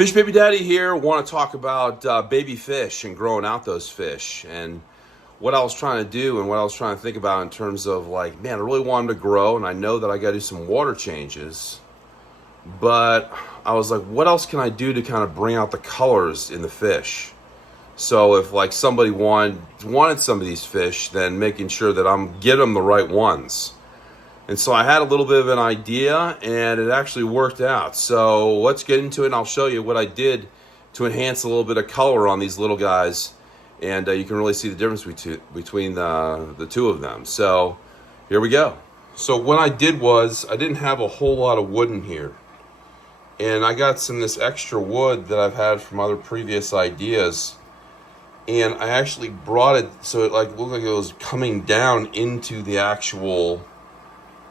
Fish Baby Daddy here. Want to talk about baby fish and growing out those fish and what I was trying to do and what I was trying to think about in terms of like, man, I really want them to grow and I know that I got to do some water changes, but I was like, what else can I do to kind of bring out the colors in the fish? So if like somebody wanted some of these fish, then making sure that I'm getting them the right ones. And so I had a little bit of an idea and it actually worked out. So let's get into it and I'll show you what I did to enhance a little bit of color on these little guys. And you can really see the difference between the two of them. So here we go. So what I did was I didn't have a whole lot of wood in here. And I got some of this extra wood that I've had from other previous ideas. And I actually brought it so it looked like it was coming down into the actual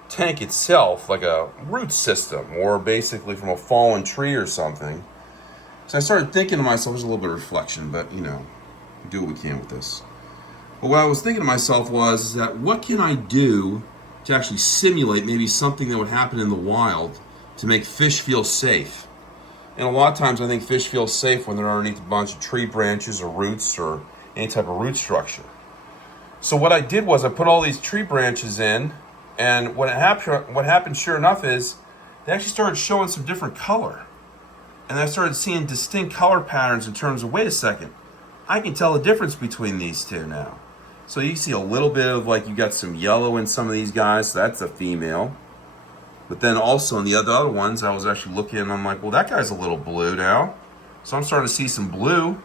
tank itself, like a root system, or basically from a fallen tree or something. So I started thinking to myself, there's a little bit of reflection, but you know, do what we can with this. But what I was thinking to myself was that what can I do to actually simulate maybe something that would happen in the wild to make fish feel safe? And a lot of times I think fish feel safe when they're underneath a bunch of tree branches or roots or any type of root structure. So what I did was I put all these tree branches in, and what happened, sure enough, is they actually started showing some different color. And I started seeing distinct color patterns in terms of, wait a second, I can tell the difference between these two now. So you see a little bit of you got some yellow in some of these guys, so that's a female. But then also in the other ones, I was actually looking and I'm like, well, that guy's a little blue now. So I'm starting to see some blue.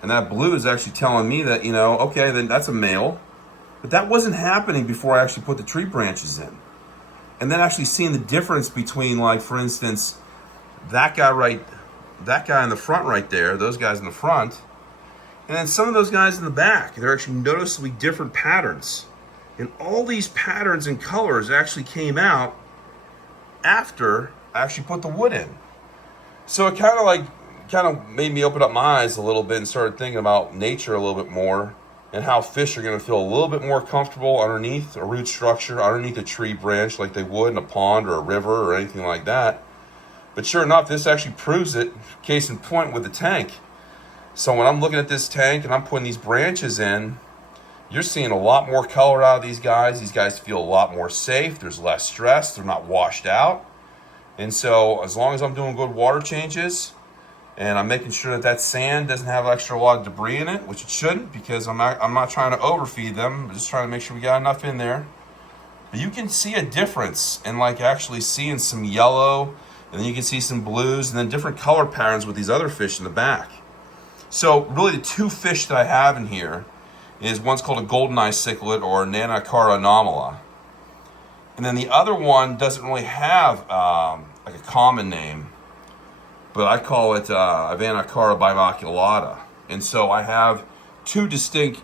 And that blue is actually telling me that, okay, then that's a male. But that wasn't happening before I actually put the tree branches in. And then actually seeing the difference between, like, for instance, that guy in the front right there, those guys in the front, and then some of those guys in the back. They're actually noticeably different patterns. And all these patterns and colors actually came out after I actually put the wood in. So it kind of made me open up my eyes a little bit and started thinking about nature a little bit more, and how fish are going to feel a little bit more comfortable underneath a root structure, underneath a tree branch like they would in a pond or a river or anything like that. But sure enough, this actually proves it, case in point with the tank. So when I'm looking at this tank and I'm putting these branches in, you're seeing a lot more color out of these guys. These guys feel a lot more safe. There's less stress. They're not washed out. And so as long as I'm doing good water changes, and I'm making sure that sand doesn't have a lot of debris in it, which it shouldn't, because I'm not trying to overfeed them. I'm just trying to make sure we got enough in there. But you can see a difference in actually seeing some yellow, and then you can see some blues, and then different color patterns with these other fish in the back. So really the two fish that I have in here is one's called a golden-eye cichlid or Nanacara anomala. And then the other one doesn't really have a common name, but I call it Ivanacara bimaculata. And so I have two distinct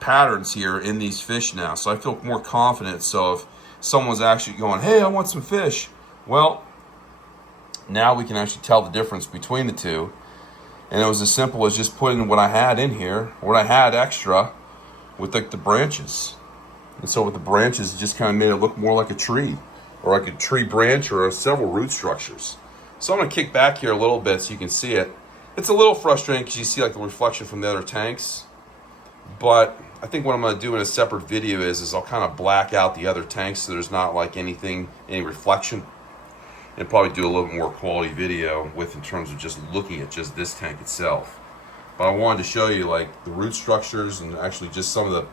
patterns here in these fish now. So I feel more confident. So if someone's actually going, hey, I want some fish, well, now we can actually tell the difference between the two. And it was as simple as just putting what I had in here, what I had extra, with the branches. And so with the branches, it just kind of made it look more like a tree, or like a tree branch, or several root structures. So I'm going to kick back here a little bit so you can see it. It's a little frustrating because you see the reflection from the other tanks. But I think what I'm going to do in a separate video is I'll kind of black out the other tanks so there's not any reflection. And probably do a little bit more quality video in terms of just looking at just this tank itself. But I wanted to show you the root structures and actually just some of the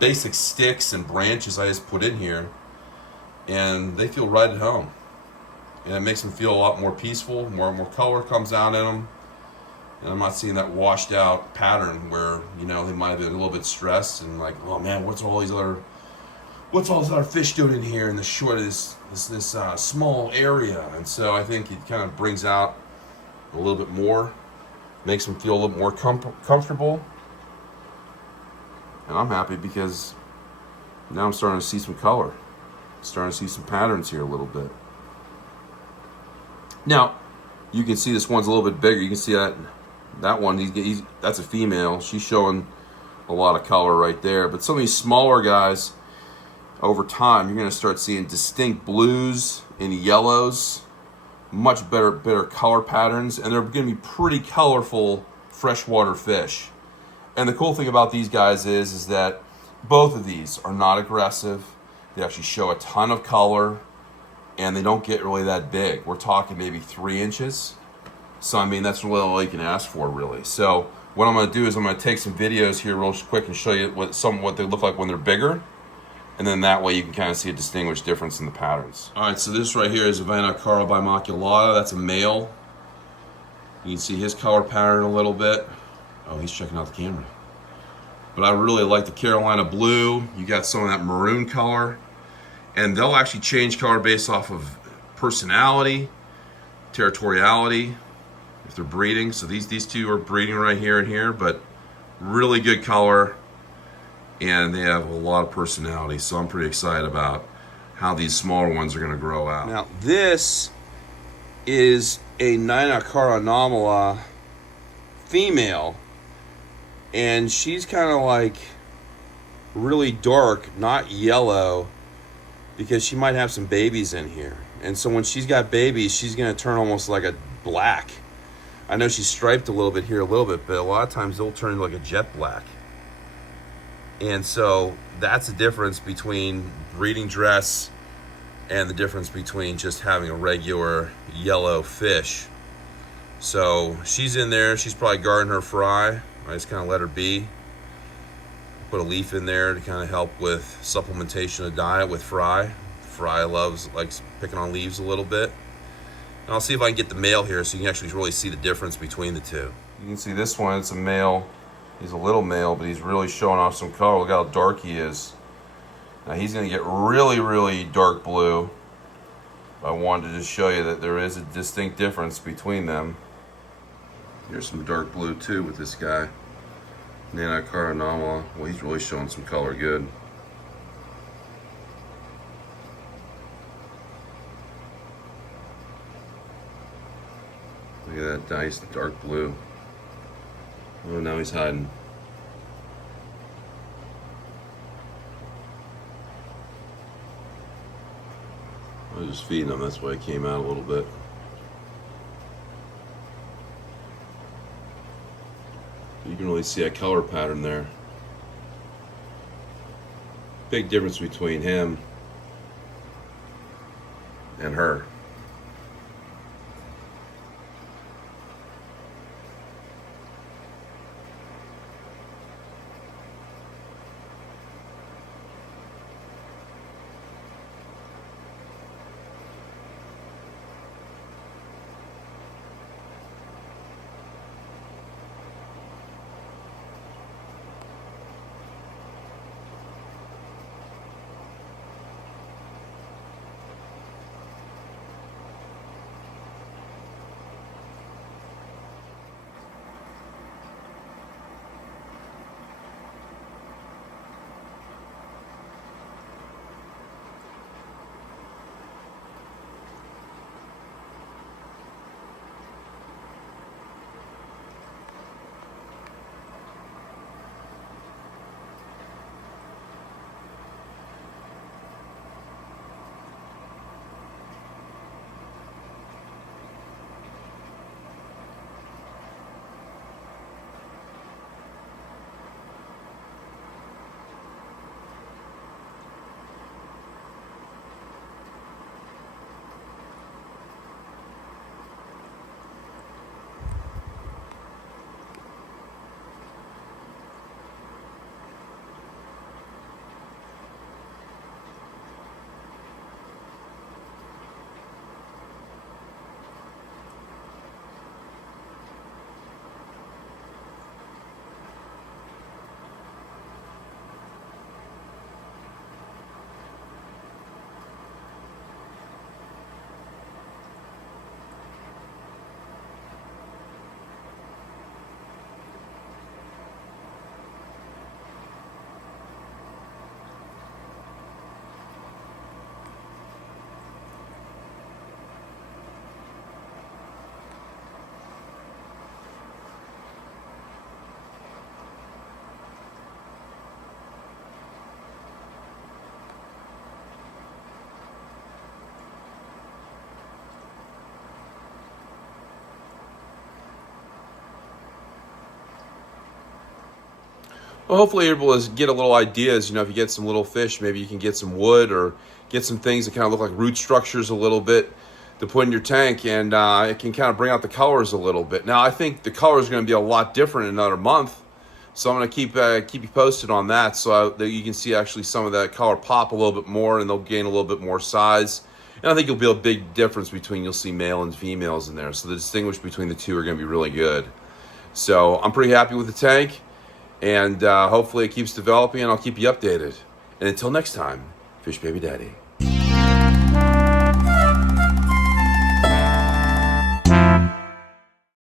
basic sticks and branches I just put in here. And they feel right at home. And it makes them feel a lot more peaceful, more color comes out in them. And I'm not seeing that washed out pattern where, they might have been a little bit stressed and oh man, what's all these other fish doing in here in this small area? And so I think it kind of brings out a little bit more, makes them feel a little more comfortable. And I'm happy because now I'm starting to see some color, starting to see some patterns here a little bit. Now, you can see this one's a little bit bigger. You can see that one, that's a female. She's showing a lot of color right there. But some of these smaller guys, over time, you're going to start seeing distinct blues and yellows much better color patterns, and they're going to be pretty colorful freshwater fish. And the cool thing about these guys is that both of these are not aggressive. They actually show a ton of color, and they don't get really that big. We're talking maybe 3 inches. So, I mean, that's really all you can ask for, really. So, what I'm going to do is I'm going to take some videos here real quick and show you what they look like when they're bigger. And then that way you can kind of see a distinguished difference in the patterns. All right, so this right here is a Vinocara bimaculata. That's a male. You can see his color pattern a little bit. Oh, he's checking out the camera. But I really like the Carolina blue. You got some of that maroon color. And they'll actually change color based off of personality, territoriality, if they're breeding. So these two are breeding right here and here, but really good color, and they have a lot of personality. So I'm pretty excited about how these smaller ones are going to grow out. Now this is a Vinocara anomala female, and she's kind of like really dark, not yellow, because she might have some babies in here. And so when she's got babies, she's going to turn almost like a black. I know she's striped a little bit here, a little bit, but a lot of times they'll turn like a jet black. And so that's the difference between breeding dress and the difference between just having a regular yellow fish. So she's in there. She's probably guarding her fry. I just kind of let her be. Put a leaf in there to kind of help with supplementation of diet with fry. Fry likes picking on leaves a little bit. And I'll see if I can get the male here so you can actually really see the difference between the two. You can see this one, it's a male. He's a little male, but he's really showing off some color. Look how dark he is. Now he's going to get really, really dark blue. I wanted to just show you that there is a distinct difference between them. Here's some dark blue too with this guy. Vinocara anomala. Well, he's really showing some color good. Look at that nice dark blue. Oh, now he's hiding. I was just feeding him, that's why he came out a little bit. You can really see a color pattern there. Big difference between him and her. Well, hopefully you're able to get a little ideas. You know, if you get some little fish, maybe you can get some wood or get some things that kind of look like root structures a little bit to put in your tank, and it can kind of bring out the colors a little bit. Now, I think the colors are going to be a lot different in another month, so I'm going to keep you posted on that, so that you can see actually some of that color pop a little bit more, and they'll gain a little bit more size. And I think you'll be a big difference between, you'll see male and females in there, so the distinguish between the two are going to be really good. So I'm pretty happy with the tank, and hopefully it keeps developing, and I'll keep you updated. And until next time, Fish Baby Daddy.